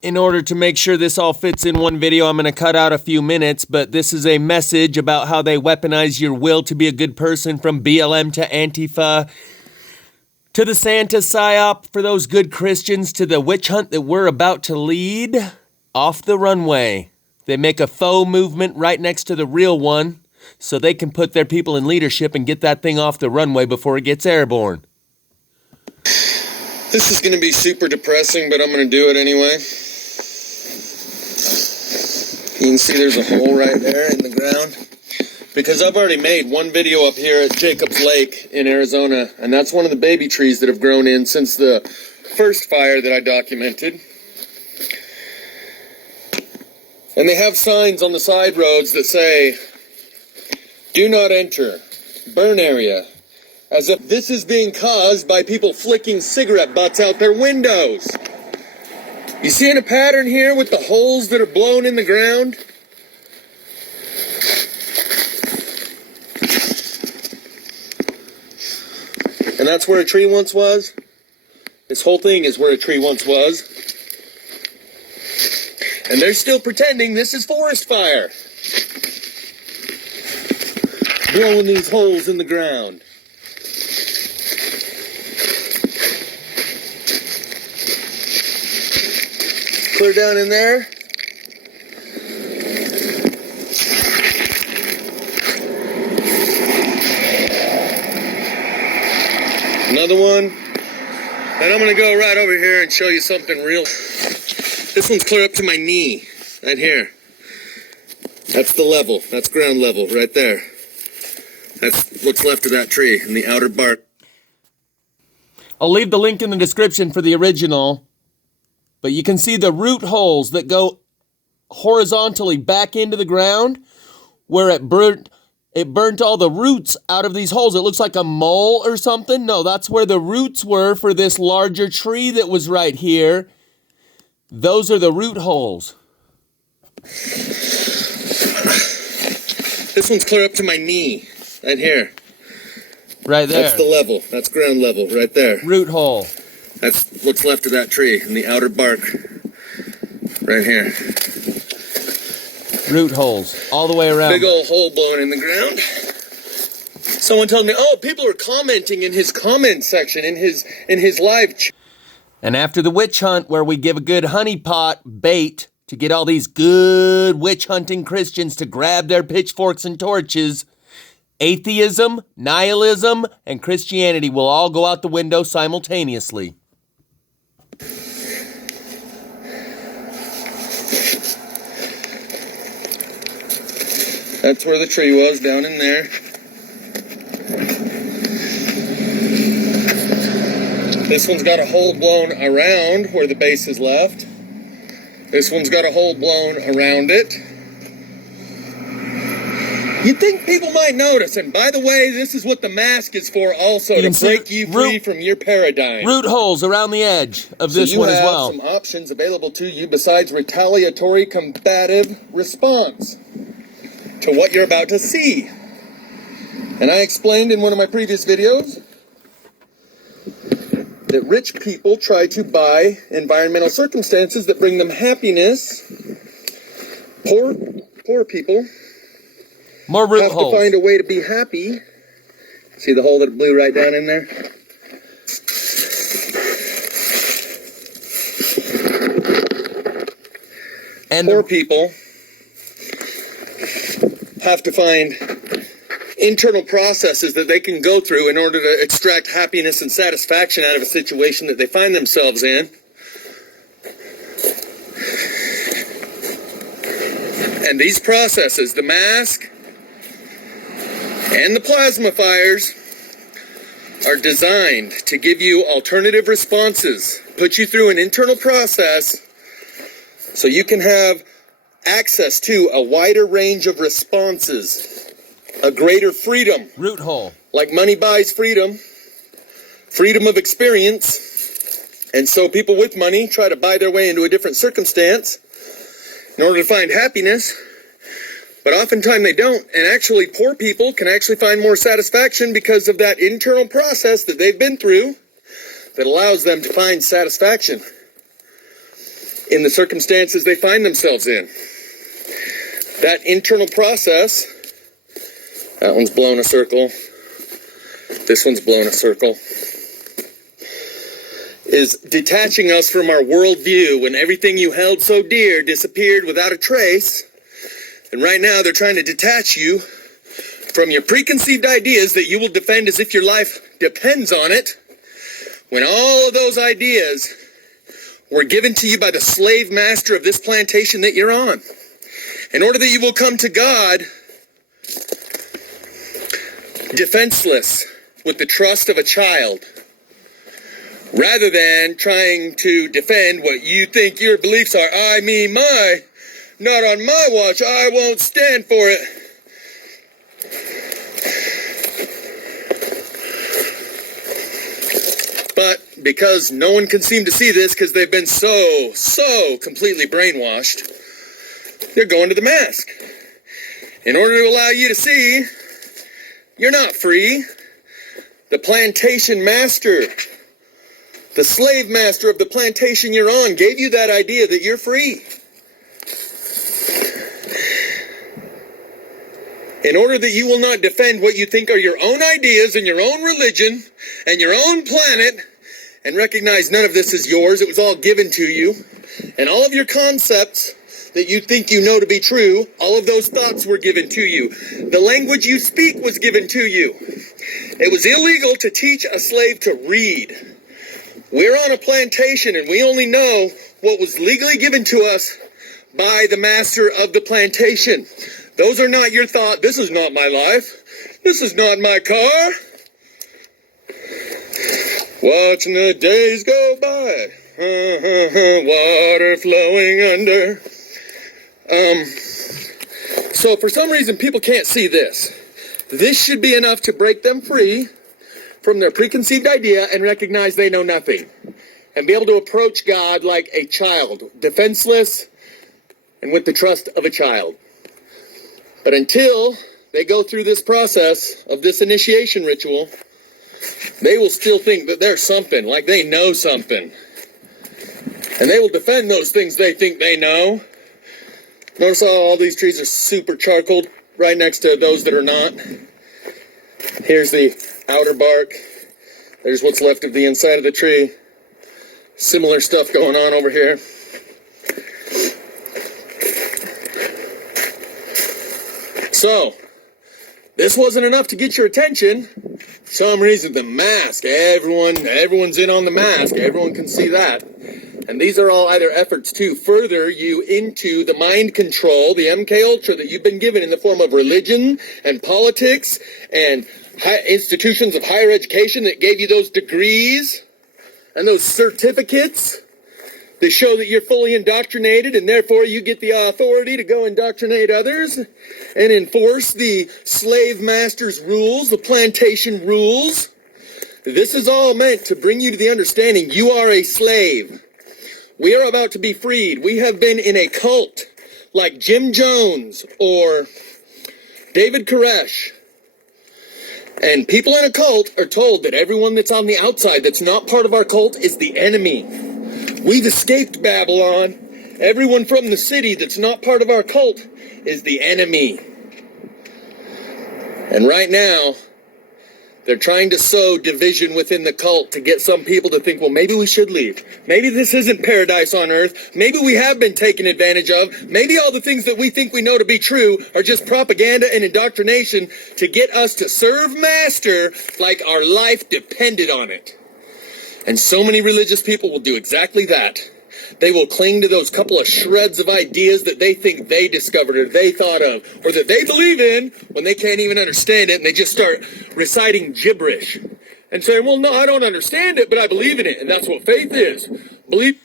In order to make sure this all fits in one video, I'm going to cut out a few minutes, but this is a message about how they weaponize your will to be a good person, from BLM to Antifa, to the Santa psyop for those good Christians, to the witch hunt that we're about to lead off the runway. They make a faux movement right next to the real one so they can put their people in leadership and get that thing off the runway before it gets airborne. This is going to be super depressing, but I'm going to do it anyway. You can see there's a hole right there in the ground, because I've already made one video up here at Jacobs Lake in Arizona, and that's one of the baby trees that have grown in since the first fire that I documented. And they have signs on the side roads that say, "Do not enter, burn area," as if this is being caused by people flicking cigarette butts out their windows. You seeing a pattern here with the holes that are blown in the ground? And that's where a tree once was. This whole thing is where a tree once was. And they're still pretending this is forest fire. Blowing these holes in the ground. Clear down in there. Another one. And I'm going to go right over here and show you something real. This one's clear up to my knee, right here. That's the level. That's ground level right there. That's what's left of that tree in the outer bark. I'll leave the link in the description for the original. But you can see the root holes that go horizontally back into the ground where it burnt all the roots out of these holes. It looks like a mole or something. No, that's where the roots were for this larger tree that was right here. Those are the root holes. This one's clear up to my knee, right here. Right there. That's the level. That's ground level right there. Root hole. That's what's left of that tree in the outer bark, right here. Root holes, all the way around. Big old hole blown in the ground. Someone told me, oh, people are commenting in his comment section, in his live. And after the witch hunt, where we give a good honeypot bait to get all these good witch hunting Christians to grab their pitchforks and torches, atheism, nihilism, and Christianity will all go out the window simultaneously. That's where the tree was, down in there. This one's got a hole blown around where the base is left. This one's got a hole blown around it. You'd think people might notice, and by the way, this is what the mask is for also, to break you free from your paradigm. Root holes around the edge of this one as well. So you have some options available to you besides retaliatory combative response to what you're about to see. And I explained in one of my previous videos that rich people try to buy environmental circumstances that bring them happiness. Poor people more root have holes. to find a way to be happy. See the hole that blew right down in there? And poor people have to find internal processes that they can go through in order to extract happiness and satisfaction out of a situation that they find themselves in. And these processes, the mask and the plasma fires, are designed to give you alternative responses, put you through an internal process so you can have access to a wider range of responses, a greater freedom. Root hole. Like money buys freedom, freedom of experience. And so people with money try to buy their way into a different circumstance in order to find happiness. But oftentimes they don't, and actually poor people can actually find more satisfaction because of that internal process that they've been through that allows them to find satisfaction. in the circumstances they find themselves in. That internal process, that one's blown a circle, this one's blown a circle, is detaching us from our worldview when everything you held so dear disappeared without a trace. And right now they're trying to detach you from your preconceived ideas that you will defend as if your life depends on it, when all of those ideas were given to you by the slave master of this plantation that you're on, in order that you will come to God defenseless with the trust of a child, rather than trying to defend what you think your beliefs are. I mean, not on my watch, I won't stand for it. But because no one can seem to see this, because they've been so completely brainwashed, they're going to the mask. In order to allow you to see, you're not free. The plantation master, the slave master of the plantation you're on, gave you that idea that you're free. In order that you will not defend what you think are your own ideas and your own religion and your own planet, and recognize none of this is yours, it was all given to you, and all of your concepts that you think you know to be true, all of those thoughts were given to you. The language you speak was given to you. It was illegal to teach a slave to read. We're on a plantation and we only know what was legally given to us by the master of the plantation. Those are not your thoughts. This is not my life. This is not my car. Watching the days go by. Water flowing under. So for some reason people can't see this. This should be enough to break them free from their preconceived idea and recognize they know nothing. And be able to approach God like a child, defenseless and with the trust of a child. But until they go through this process of this initiation ritual, they will still think that they're something, like they know something. And they will defend those things they think they know. Notice how all these trees are super charcoaled right next to those that are not. Here's the outer bark. There's what's left of the inside of the tree. Similar stuff going on over here. So, this wasn't enough to get your attention. For some reason, the mask, everyone's in on the mask. Everyone can see that. And these are all either efforts to further you into the mind control, the MK Ultra that you've been given in the form of religion and politics and institutions of higher education that gave you those degrees and those certificates that show that you're fully indoctrinated, and therefore you get the authority to go indoctrinate others and enforce the slave master's rules, the plantation rules. This is all meant to bring you to the understanding you are a slave. We are about to be freed. We have been in a cult like Jim Jones or David Koresh. And people in a cult are told that everyone that's on the outside that's not part of our cult is the enemy. We've escaped Babylon. Everyone from the city that's not part of our cult is the enemy. And right now, they're trying to sow division within the cult to get some people to think, well, maybe we should leave. Maybe this isn't paradise on earth. Maybe we have been taken advantage of. Maybe all the things that we think we know to be true are just propaganda and indoctrination to get us to serve Master like our life depended on it. And so many religious people will do exactly that. They will cling to those couple of shreds of ideas that they think they discovered or they thought of or that they believe in when they can't even understand it, and they just start reciting gibberish and saying, well, no, I don't understand it, but I believe in it. And that's what faith is. Believe.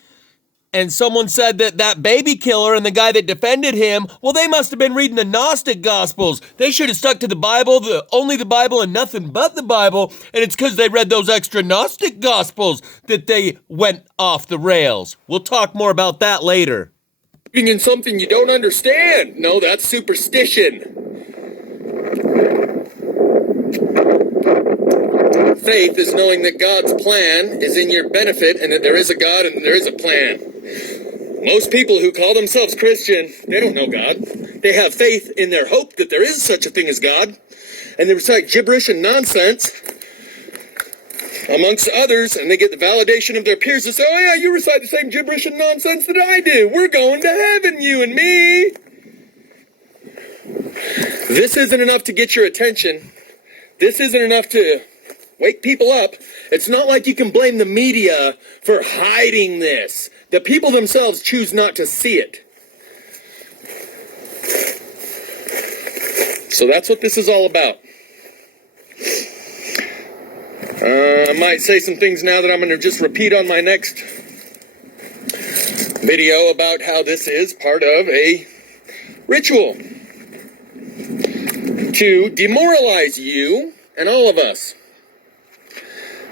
And someone said that that baby killer and the guy that defended him, well, they must have been reading the Gnostic Gospels. They should have stuck to the Bible, only the Bible and nothing but the Bible. And it's because they read those extra Gnostic Gospels that they went off the rails. We'll talk more about that later. Believing in something you don't understand. No, that's superstition. Faith is knowing that God's plan is in your benefit and that there is a God and there is a plan. Most people who call themselves Christian, they don't know God. They have faith in their hope that there is such a thing as God. And they recite gibberish and nonsense amongst others, and they get the validation of their peers to say, oh yeah, you recite the same gibberish and nonsense that I do. We're going to heaven, you and me. This isn't enough to get your attention. This isn't enough to wake people up. It's not like you can blame the media for hiding this. The people themselves choose not to see it. So that's what this is all about. I might say some things now that I'm going to just repeat on my next video about how this is part of a ritual to demoralize you and all of us.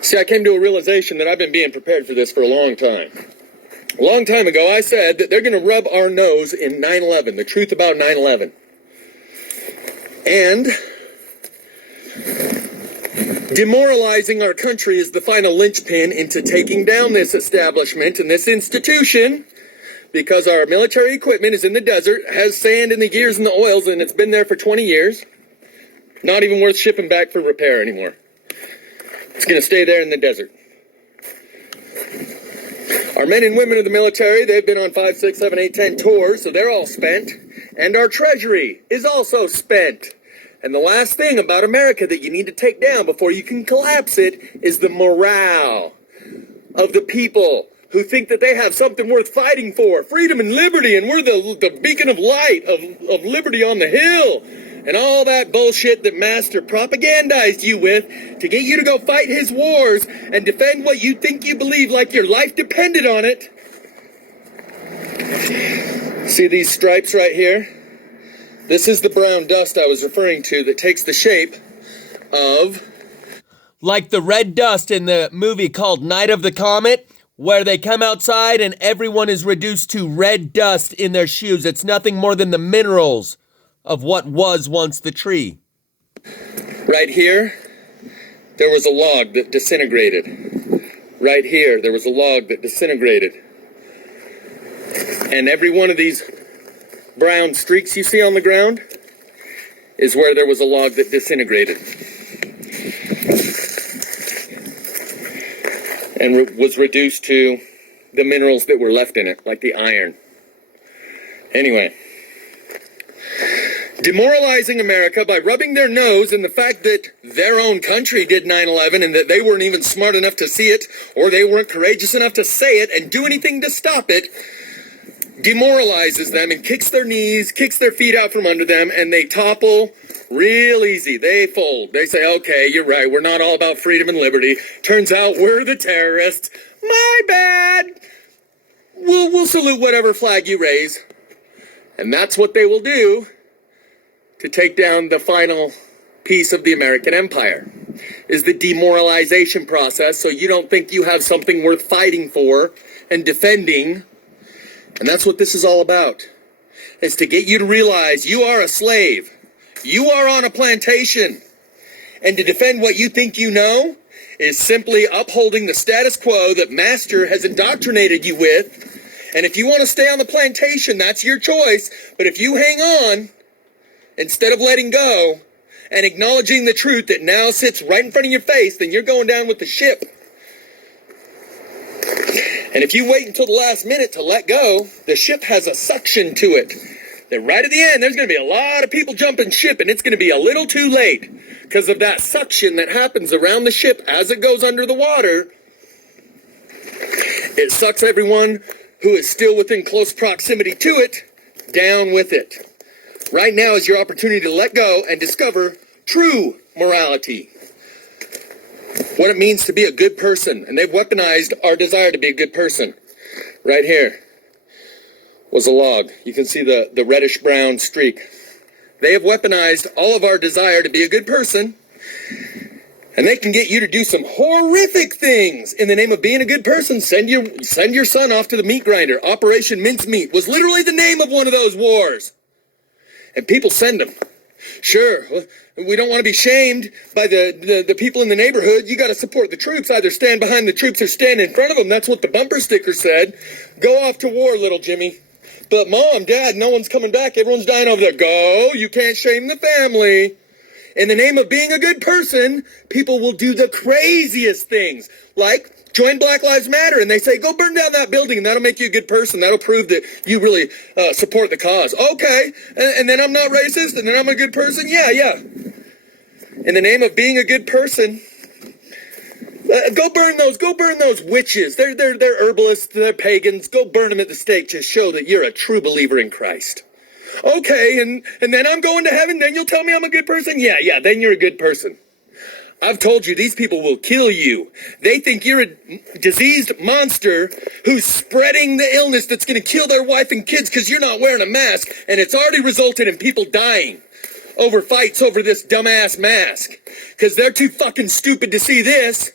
See, I came to a realization that I've been being prepared for this for a long time. A long time ago, I said that they're going to rub our nose in 9/11, the truth about 9/11. And demoralizing our country is the final linchpin into taking down this establishment and this institution, because our military equipment is in the desert, has sand in the gears and the oils, and it's been there for 20 years. Not even worth shipping back for repair anymore. It's going to stay there in the desert. Our men and women of the military, they've been on 5, 6, 7, 8, 10 tours, so they're all spent. And our treasury is also spent. And the last thing about America that you need to take down before you can collapse it is the morale of the people who think that they have something worth fighting for. Freedom and liberty, and we're the beacon of light of liberty on the hill. And all that bullshit that Master propagandized you with to get you to go fight his wars and defend what you think you believe like your life depended on it. See these stripes right here? This is the brown dust I was referring to that takes the shape of... like the red dust in the movie called Night of the Comet, where they come outside and everyone is reduced to red dust in their shoes. It's nothing more than the minerals of what was once the tree. Right here, there was a log that disintegrated. Right here, there was a log that disintegrated. And every one of these brown streaks you see on the ground is where there was a log that disintegrated. And was reduced to the minerals that were left in it, like the iron. Anyway. Demoralizing America by rubbing their nose in the fact that their own country did 9/11 and that they weren't even smart enough to see it, or they weren't courageous enough to say it and do anything to stop it, demoralizes them and kicks their knees, kicks their feet out from under them, and they topple real easy. They fold. They say, okay, you're right, we're not all about freedom and liberty. Turns out we're the terrorists. My bad. We'll salute whatever flag you raise. And that's what they will do to take down the final piece of the American empire, is the demoralization process, so you don't think you have something worth fighting for and defending. And that's what this is all about, is to get you to realize you are a slave. You are on a plantation. And to defend what you think you know is simply upholding the status quo that Master has indoctrinated you with. And if you want to stay on the plantation, that's your choice. But if you hang on, instead of letting go and acknowledging the truth that now sits right in front of your face, then you're going down with the ship. And if you wait until the last minute to let go, the ship has a suction to it. That right at the end, there's going to be a lot of people jumping ship, and it's going to be a little too late because of that suction that happens around the ship as it goes under the water. It sucks everyone who is still within close proximity to it down with it. Right now is your opportunity to let go and discover true morality. What it means to be a good person. And they've weaponized our desire to be a good person. Right here was a log. You can see the reddish brown streak. They have weaponized all of our desire to be a good person. And they can get you to do some horrific things in the name of being a good person. Send your son off to the meat grinder. Operation Mincemeat was literally the name of one of those wars. And people send them. Sure, we don't want to be shamed by the people in the neighborhood. You got to support the troops. Either stand behind the troops or stand in front of them. That's what the bumper sticker said. Go off to war, little Jimmy. But Mom, Dad, no one's coming back. Everyone's dying over there. Go. You can't shame the family. In the name of being a good person, people will do the craziest things. Like join Black Lives Matter, and they say, go burn down that building, and that'll make you a good person. That'll prove that you really support the cause. Okay. And then I'm not racist, and then I'm a good person? Yeah. In the name of being a good person, go burn those witches. They're herbalists, they're pagans. Go burn them at the stake to show that you're a true believer in Christ. Okay, and then I'm going to heaven, then you'll tell me I'm a good person? Yeah, then you're a good person. I've told you, these people will kill you. They think you're a diseased monster who's spreading the illness that's going to kill their wife and kids because you're not wearing a mask, and it's already resulted in people dying over fights over this dumbass mask because they're too fucking stupid to see this,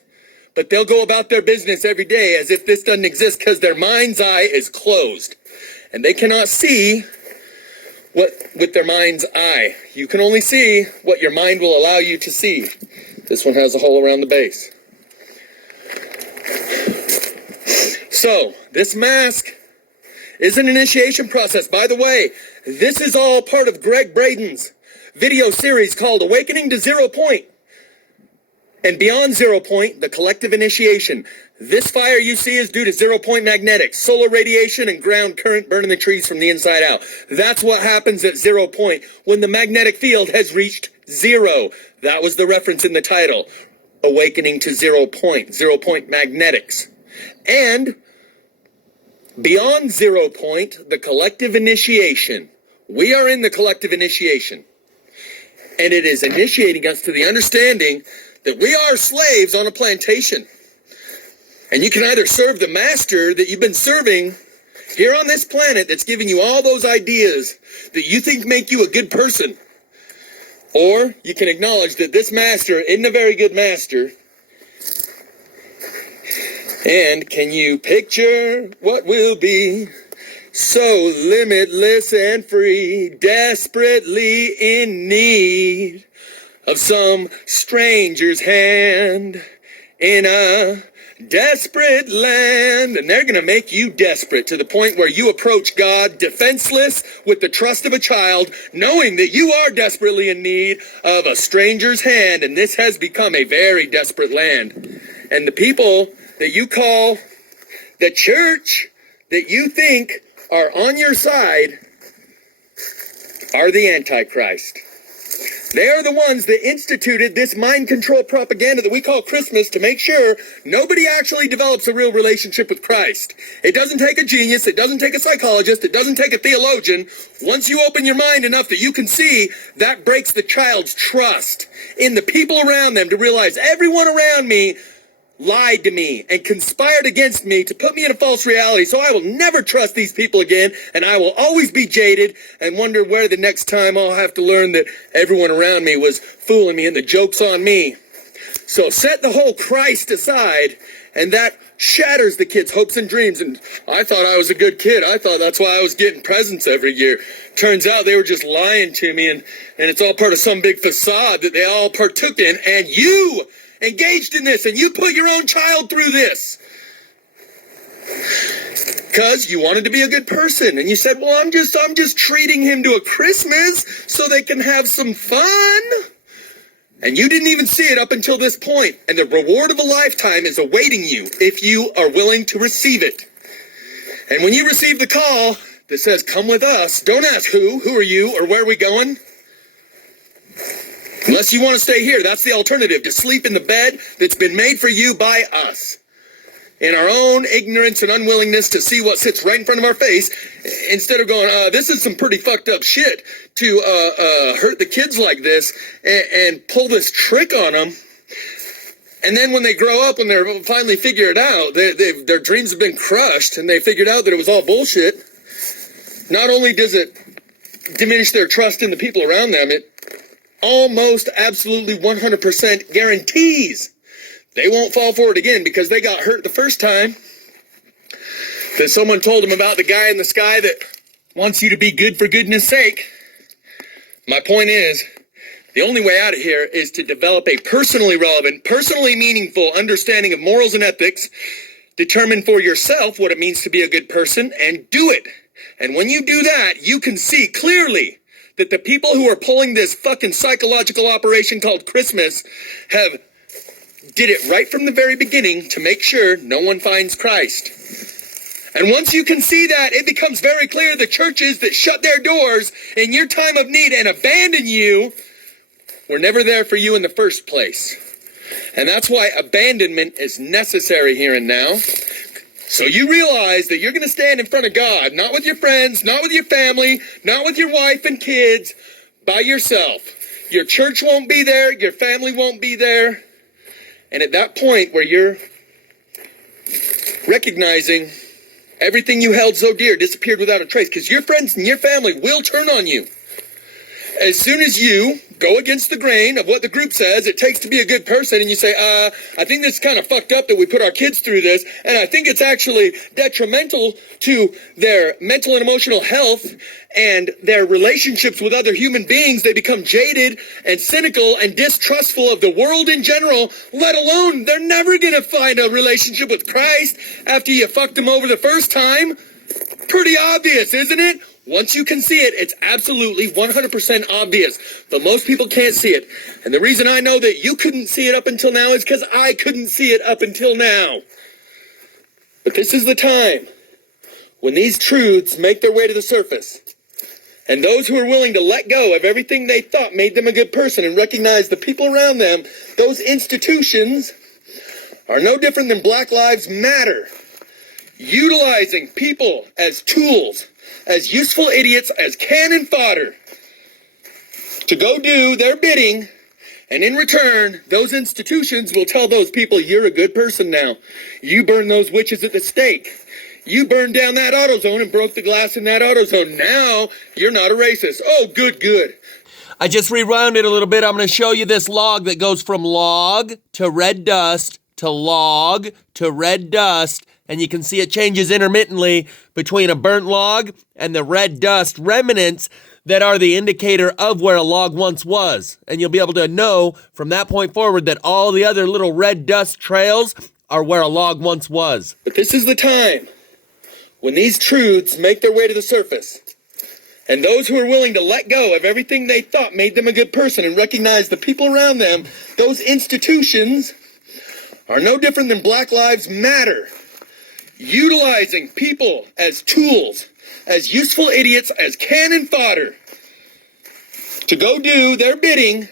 but they'll go about their business every day as if this doesn't exist because their mind's eye is closed, and they cannot see what with their mind's eye. You can only see what your mind will allow you to see. This one has a hole around the base. So, this mask is an initiation process. By the way, this is all part of Greg Braden's video series called Awakening to Zero Point and Beyond Zero Point, the collective initiation. This fire you see is due to zero-point magnetics, solar radiation, and ground current burning the trees from the inside out. That's what happens at 0 point when the magnetic field has reached zero. That was the reference in the title, Awakening to 0 point magnetics. And beyond 0 point, the collective initiation. We are in the collective initiation. And it is initiating us to the understanding that we are slaves on a plantation. And you can either serve the master that you've been serving here on this planet that's giving you all those ideas that you think make you a good person. Or you can acknowledge that this master isn't a very good master. And can you picture what will be so limitless and free, desperately in need of some stranger's hand in a desperate land? And they're going to make you desperate to the point where you approach God defenseless with the trust of a child, knowing that you are desperately in need of a stranger's hand. And this has become a very desperate land. And the people that you call the church that you think are on your side are the Antichrist. They are the ones that instituted this mind control propaganda that we call Christmas to make sure nobody actually develops a real relationship with Christ. It doesn't take a genius. It doesn't take a psychologist. It doesn't take a theologian. Once you open your mind enough that you can see, that breaks the child's trust in the people around them to realize everyone around me lied to me and conspired against me to put me in a false reality, so I will never trust these people again, and I will always be jaded and wonder where the next time I'll have to learn that everyone around me was fooling me and the joke's on me. So set the whole Christ aside, and that shatters the kids' hopes and dreams. And I thought I was a good kid. I thought that's why I was getting presents every year. Turns out they were just lying to me, and it's all part of some big facade that they all partook in, and you engaged in this, and you put your own child through this because you wanted to be a good person, and you said, well, I'm just treating him to a Christmas so they can have some fun. And you didn't even see it up until this point, and the reward of a lifetime is awaiting you if you are willing to receive it. And when you receive the call that says, come with us, don't ask who are you, or where are we going? Unless you want to stay here, that's the alternative, to sleep in the bed that's been made for you by us. In our own ignorance and unwillingness to see what sits right in front of our face, instead of going, this is some pretty fucked up shit to hurt the kids like this and pull this trick on them. And then when they grow up and they finally figure it out, their dreams have been crushed and they figured out that it was all bullshit. Not only does it diminish their trust in the people around them, it almost absolutely 100% guarantees they won't fall for it again because they got hurt the first time. That someone told them about the guy in the sky that wants you to be good for goodness sake. My point is, the only way out of here is to develop a personally relevant, personally meaningful understanding of morals and ethics Determine for yourself what it means to be a good person and do it. And when you do that, you can see clearly that the people who are pulling this fucking psychological operation called Christmas did it right from the very beginning to make sure no one finds Christ. And once you can see that, it becomes very clear the churches that shut their doors in your time of need and abandon you were never there for you in the first place. And that's why abandonment is necessary here and now. So you realize that you're going to stand in front of God, not with your friends, not with your family, not with your wife and kids, by yourself. Your church won't be there, your family won't be there. And at that point where you're recognizing everything you held so dear disappeared without a trace, because your friends and your family will turn on you. As soon as you go against the grain of what the group says it takes to be a good person, and you say, I think this is kind of fucked up that we put our kids through this, and I think it's actually detrimental to their mental and emotional health and their relationships with other human beings. They become jaded and cynical and distrustful of the world in general, let alone they're never going to find a relationship with Christ after you fucked them over the first time. Pretty obvious, isn't it? Once you can see it, it's absolutely 100% obvious. But most people can't see it. And the reason I know that you couldn't see it up until now is because I couldn't see it up until now. But this is the time when these truths make their way to the surface. And those who are willing to let go of everything they thought made them a good person and recognize the people around them, those institutions, are no different than Black Lives Matter. Utilizing people as tools, as useful idiots, as cannon fodder to go do their bidding, and in return, those institutions will tell those people, you're a good person now. You burned those witches at the stake. You burned down that AutoZone and broke the glass in that AutoZone. Now, you're not a racist. Oh, good, good. I just rewound it a little bit. I'm going to show you this log that goes from log to red dust to log to red dust. And you can see it changes intermittently between a burnt log and the red dust remnants that are the indicator of where a log once was. And you'll be able to know from that point forward that all the other little red dust trails are where a log once was. But this is the time when these truths make their way to the surface. And those who are willing to let go of everything they thought made them a good person and recognize the people around them, those institutions, are no different than Black Lives Matter. Utilizing people as tools, as useful idiots, as cannon fodder to go do their bidding,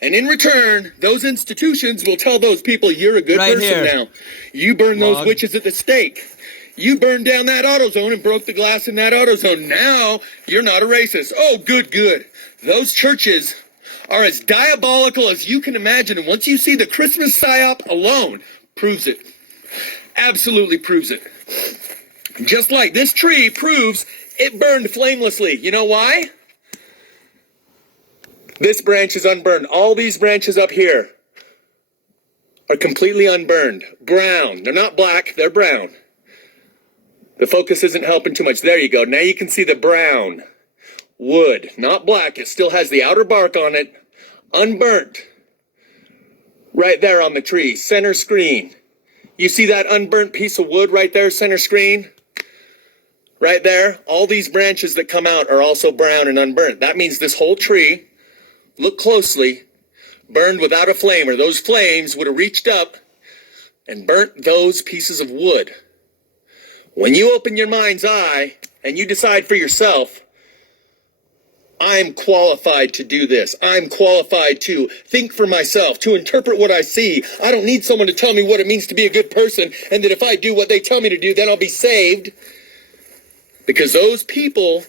and in return, those institutions will tell those people, you're a good person now. You burned those witches at the stake. You burned down that AutoZone and broke the glass in that AutoZone. Now, you're not a racist. Oh, good, good. Those churches are as diabolical as you can imagine, and once you see the Christmas psyop alone, proves it. Absolutely proves it. Just like this tree proves it burned flamelessly. You know why? This branch is unburned. All these branches up here are completely unburned. Brown. They're not black, they're brown. The focus isn't helping too much. There you go. Now you can see the brown wood. Not black. It still has the outer bark on it. Unburnt. Right there on the tree. Center screen. You see that unburnt piece of wood right there, center screen? Right there? All these branches that come out are also brown and unburnt. That means this whole tree, look closely, burned without a flame, or those flames would have reached up and burnt those pieces of wood. When you open your mind's eye and you decide for yourself, I'm qualified to do this. I'm qualified to think for myself, to interpret what I see. I don't need someone to tell me what it means to be a good person, and that if I do what they tell me to do, then I'll be saved. Because those people,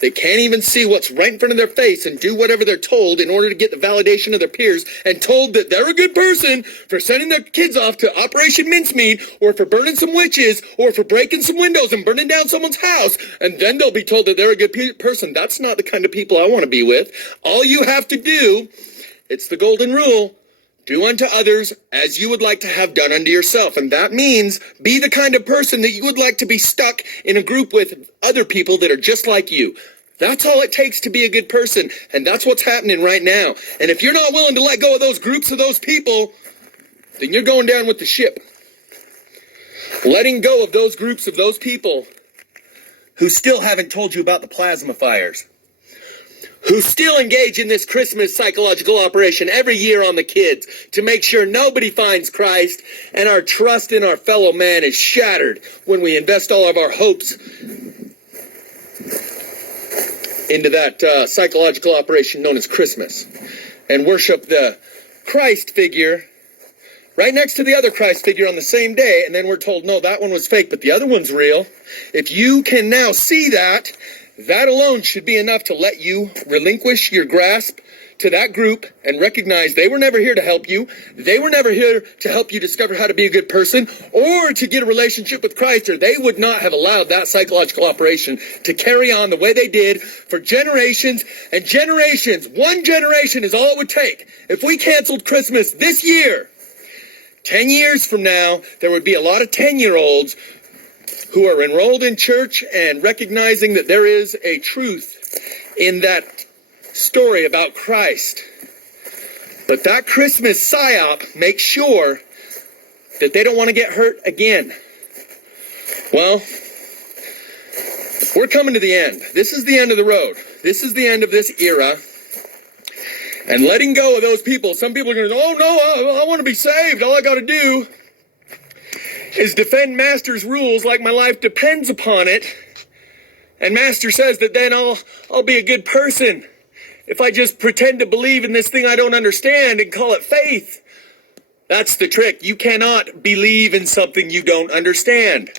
they can't even see what's right in front of their face and do whatever they're told in order to get the validation of their peers, and told that they're a good person for sending their kids off to Operation Mincemeat, or for burning some witches, or for breaking some windows and burning down someone's house, and then they'll be told that they're a good person. That's not the kind of people I want to be with. All you have to do, it's the golden rule, do unto others as you would like to have done unto yourself. And that means be the kind of person that you would like to be stuck in a group with other people that are just like you. That's all it takes to be a good person. And that's what's happening right now. And if you're not willing to let go of those groups of those people, then you're going down with the ship. Letting go of those groups of those people who still haven't told you about the plasma fires, who still engage in this Christmas psychological operation every year on the kids to make sure nobody finds Christ, and our trust in our fellow man is shattered when we invest all of our hopes into that psychological operation known as Christmas and worship the Christ figure right next to the other Christ figure on the same day, and then we're told, no, that one was fake, but the other one's real. If you can now see that, that alone should be enough to let you relinquish your grasp to that group and recognize they were never here to help you. They were never here to help you discover how to be a good person or to get a relationship with Christ, or they would not have allowed that psychological operation to carry on the way they did for generations and generations. One generation is all it would take. If we canceled Christmas this year, 10 years from now, there would be a lot of 10-year-olds who are enrolled in church and recognizing that there is a truth in that story about Christ. But that Christmas psyop makes sure that they don't want to get hurt again. Well, we're coming to the end. This is the end of the road. This is the end of this era. And letting go of those people, some people are going to go, oh no, I want to be saved. All I got to do is defend Master's rules like my life depends upon it. And Master says that then I'll be a good person if I just pretend to believe in this thing I don't understand and call it faith. That's the trick. You cannot believe in something you don't understand.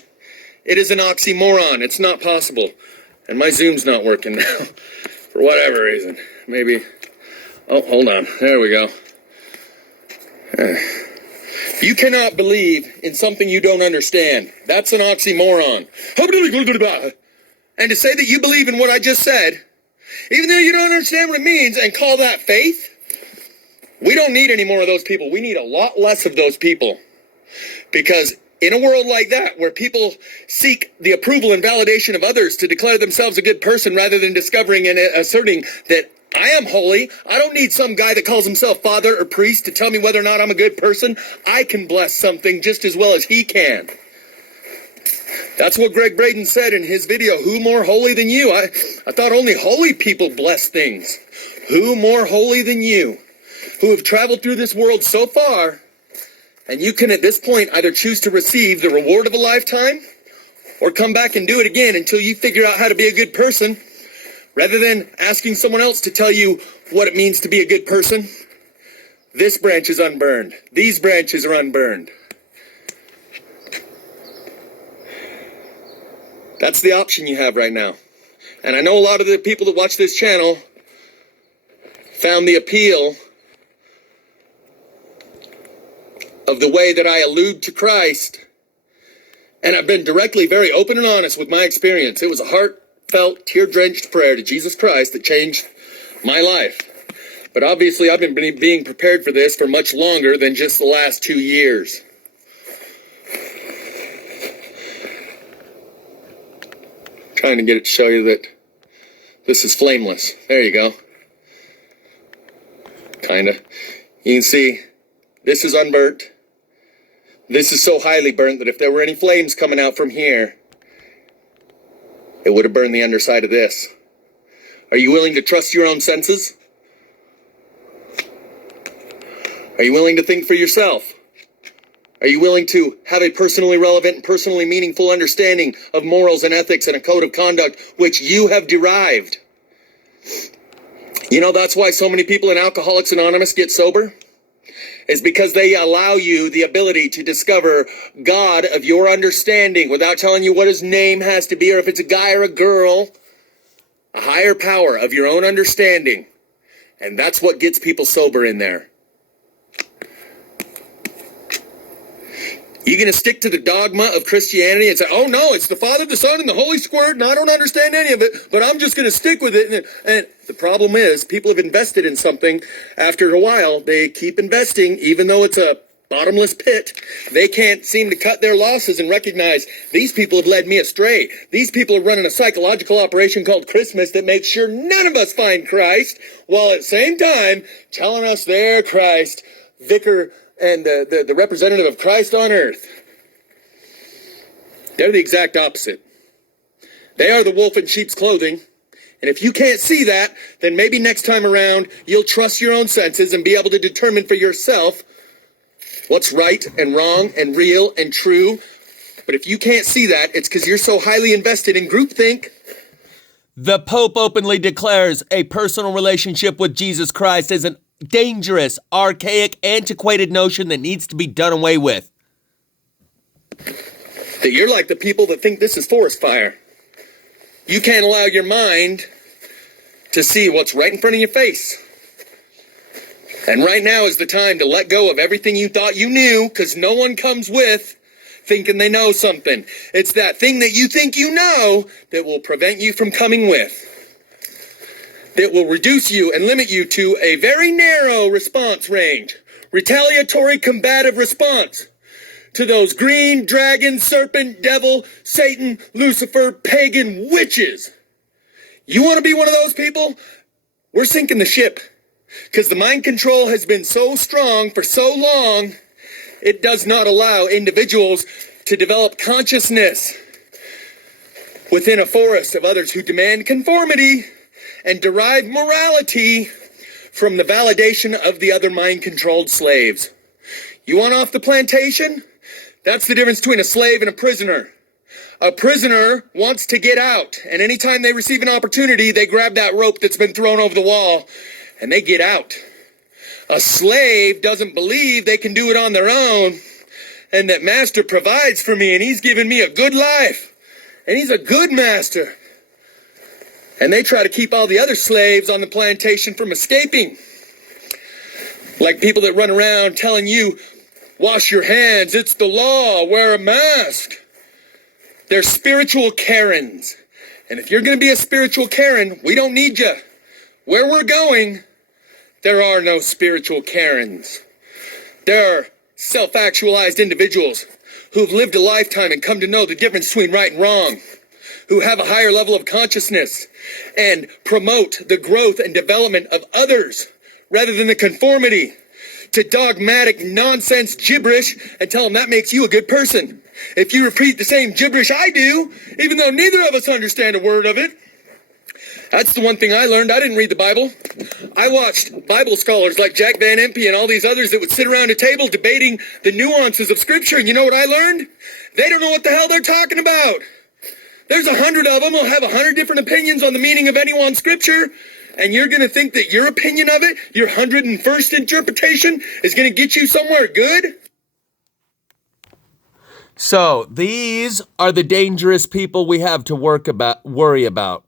It is an oxymoron. It's not possible. And my Zoom's not working now for whatever reason. Maybe... Oh, hold on. There we go. You cannot believe in something you don't understand. That's an oxymoron. And to say that you believe in what I just said, even though you don't understand what it means, and call that faith, we don't need any more of those people. We need a lot less of those people. Because in a world like that, where people seek the approval and validation of others to declare themselves a good person rather than discovering and asserting that I am holy. I don't need some guy that calls himself father or priest to tell me whether or not I'm a good person. I can bless something just as well as he can. That's what Greg Braden said in his video. Who more holy than you? I thought only holy people bless things. Who more holy than you? Who have traveled through this world so far, and you can at this point either choose to receive the reward of a lifetime or come back and do it again until you figure out how to be a good person. Rather than asking someone else to tell you what it means to be a good person, this branch is unburned. These branches are unburned. That's the option you have right now. And I know a lot of the people that watch this channel found the appeal of the way that I allude to Christ, and I've been directly very open and honest with my experience. It was a heartfelt, tear-drenched prayer to Jesus Christ that changed my life. But obviously I've been being prepared for this for much longer than just the last 2 years. Trying to get it to show you that this is flameless. There you go. Kinda. You can see this is unburnt. This is so highly burnt that if there were any flames coming out from here, it would have burned the underside of this. Are you willing to trust your own senses? Are you willing to think for yourself? Are you willing to have a personally relevant and personally meaningful understanding of morals and ethics and a code of conduct which you have derived? You know, that's why so many people in Alcoholics Anonymous get sober. Is because they allow you the ability to discover God of your understanding without telling you what his name has to be or if it's a guy or a girl. A higher power of your own understanding. And that's what gets people sober in there. You going to stick to the dogma of Christianity and say, oh no, it's the Father, the Son, and the Holy Squirt, and I don't understand any of it, but I'm just going to stick with it. And the problem is, people have invested in something. After a while, they keep investing, even though it's a bottomless pit. They can't seem to cut their losses and recognize, these people have led me astray. These people are running a psychological operation called Christmas that makes sure none of us find Christ, while at the same time telling us they're Christ, vicar, and the representative of Christ on earth. They're the exact opposite. They are the wolf in sheep's clothing. And if you can't see that, then maybe next time around, you'll trust your own senses and be able to determine for yourself what's right and wrong and real and true. But if you can't see that, it's because you're so highly invested in groupthink. The Pope openly declares a personal relationship with Jesus Christ is a dangerous, archaic, antiquated notion that needs to be done away with. That you're like the people that think this is forest fire. You can't allow your mind to see what's right in front of your face. And right now is the time to let go of everything you thought you knew, because no one comes with thinking they know something. It's that thing that you think you know that will prevent you from coming with. That will reduce you and limit you to a very narrow response range. Retaliatory combative response to those green dragon, serpent, devil, Satan, Lucifer, pagan witches. You want to be one of those people? We're sinking the ship. Because the mind control has been so strong for so long, it does not allow individuals to develop consciousness within a forest of others who demand conformity and derive morality from the validation of the other mind-controlled slaves. You want off the plantation? That's the difference between a slave and a prisoner. A prisoner wants to get out, and anytime they receive an opportunity, they grab that rope that's been thrown over the wall, and they get out. A slave doesn't believe they can do it on their own, and that master provides for me, and he's given me a good life, and he's a good master. And they try to keep all the other slaves on the plantation from escaping. Like people that run around telling you, wash your hands, it's the law, wear a mask. They're spiritual Karens. And if you're going to be a spiritual Karen, we don't need you. Where we're going, there are no spiritual Karens. There are self-actualized individuals who've lived a lifetime and come to know the difference between right and wrong, who have a higher level of consciousness and promote the growth and development of others rather than the conformity to dogmatic nonsense gibberish and tell them that makes you a good person. If you repeat the same gibberish I do, even though neither of us understand a word of it. That's the one thing I learned. I didn't read the Bible. I watched Bible scholars like Jack Van Impe and all these others that would sit around a table debating the nuances of Scripture. And you know what I learned? They don't know what the hell they're talking about. There's 100 of them who'll have 100 different opinions on the meaning of any one Scripture. And you're going to think that your opinion of it, your 101st interpretation, is going to get you somewhere good? So these are the dangerous people we have to worry about.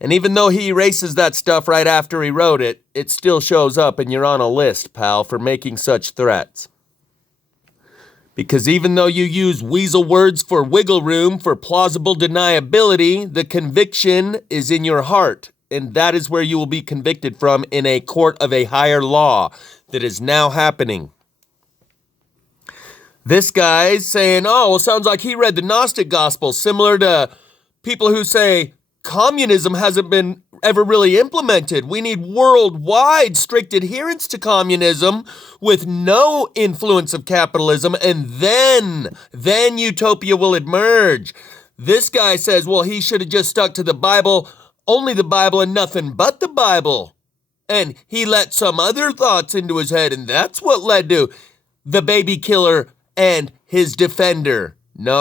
And even though he erases that stuff right after he wrote it, it still shows up and you're on a list, pal, for making such threats. Because even though you use weasel words for wiggle room, for plausible deniability, the conviction is in your heart. And that is where you will be convicted from in a court of a higher law that is now happening. This guy's saying, oh, well, sounds like he read the Gnostic Gospels, similar to people who say communism hasn't been ever really implemented. We need worldwide strict adherence to communism with no influence of capitalism, and then utopia will emerge. This guy says, well, he should have just stuck to the Bible, only the Bible and nothing but the Bible. And he let some other thoughts into his head, and that's what led to the baby killer and his defender.